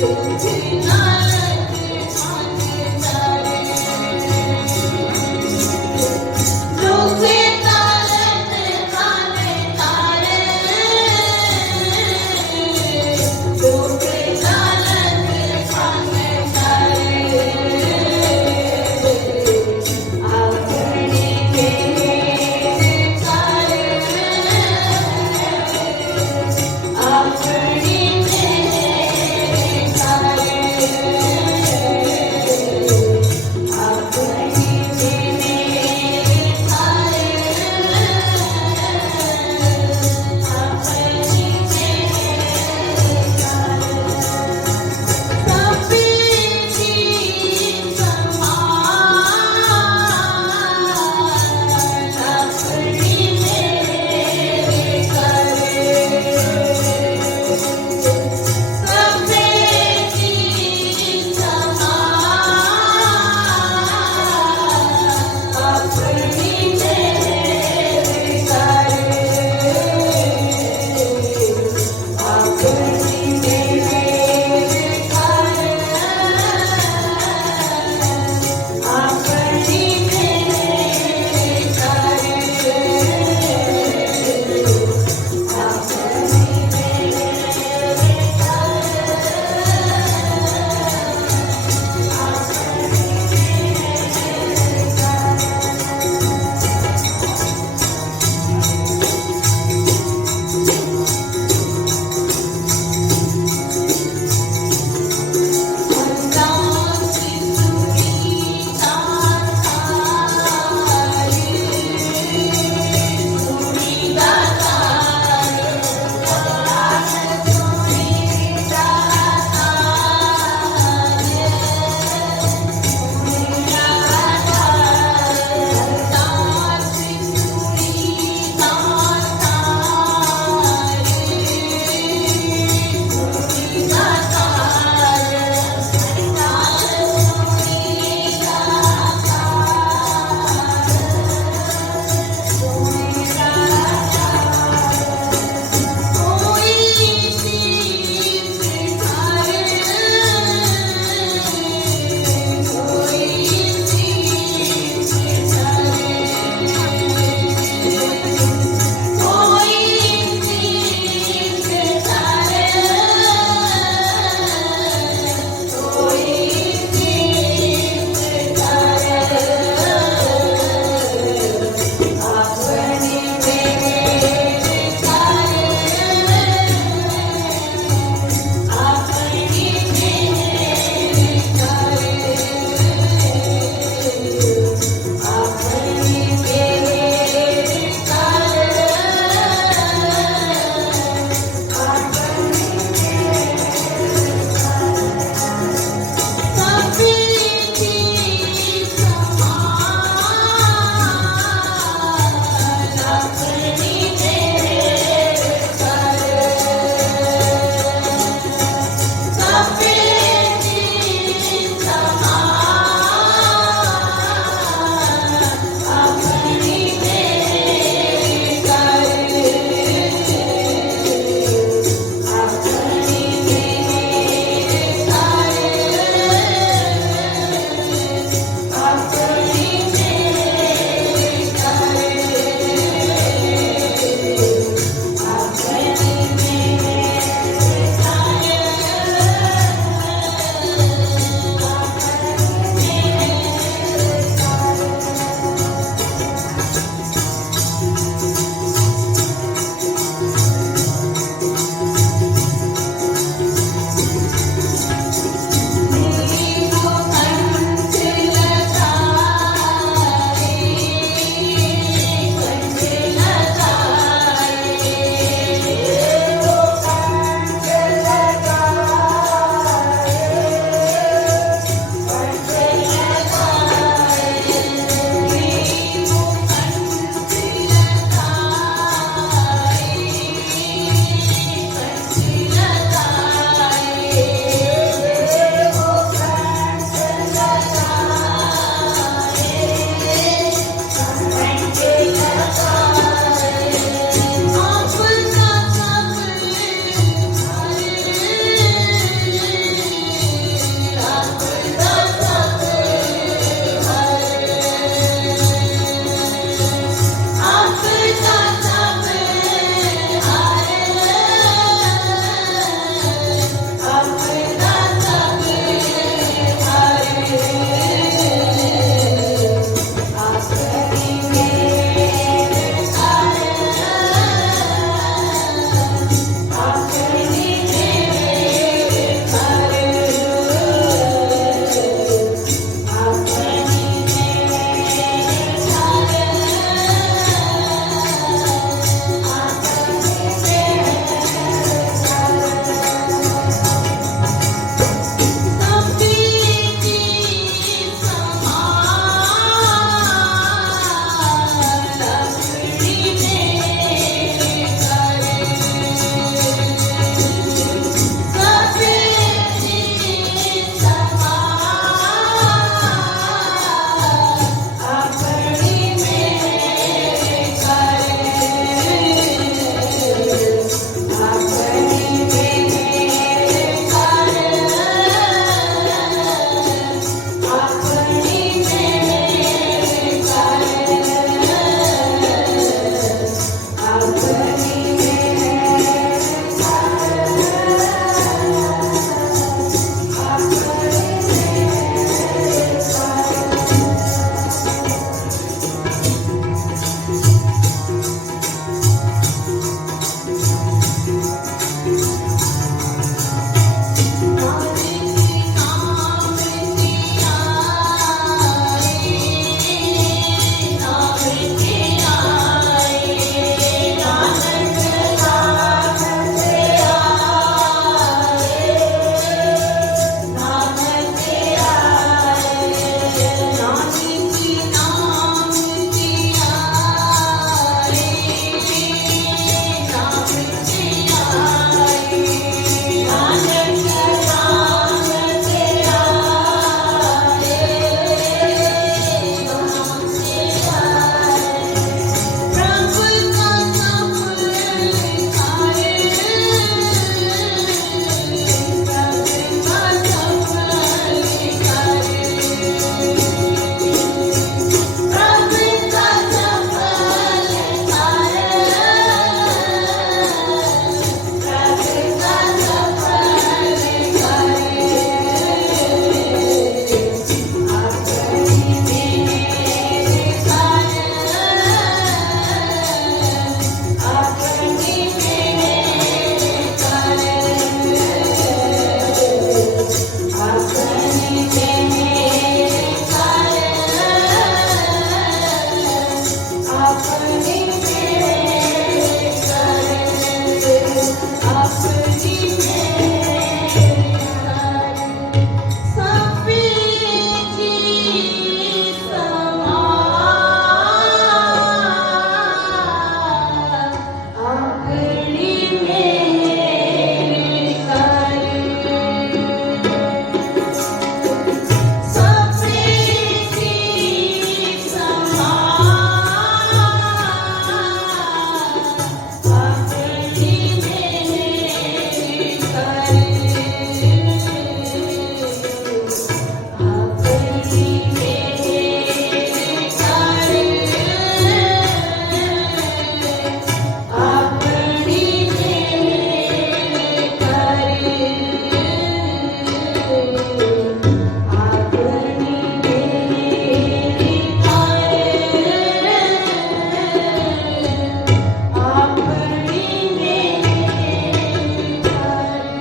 哭泣的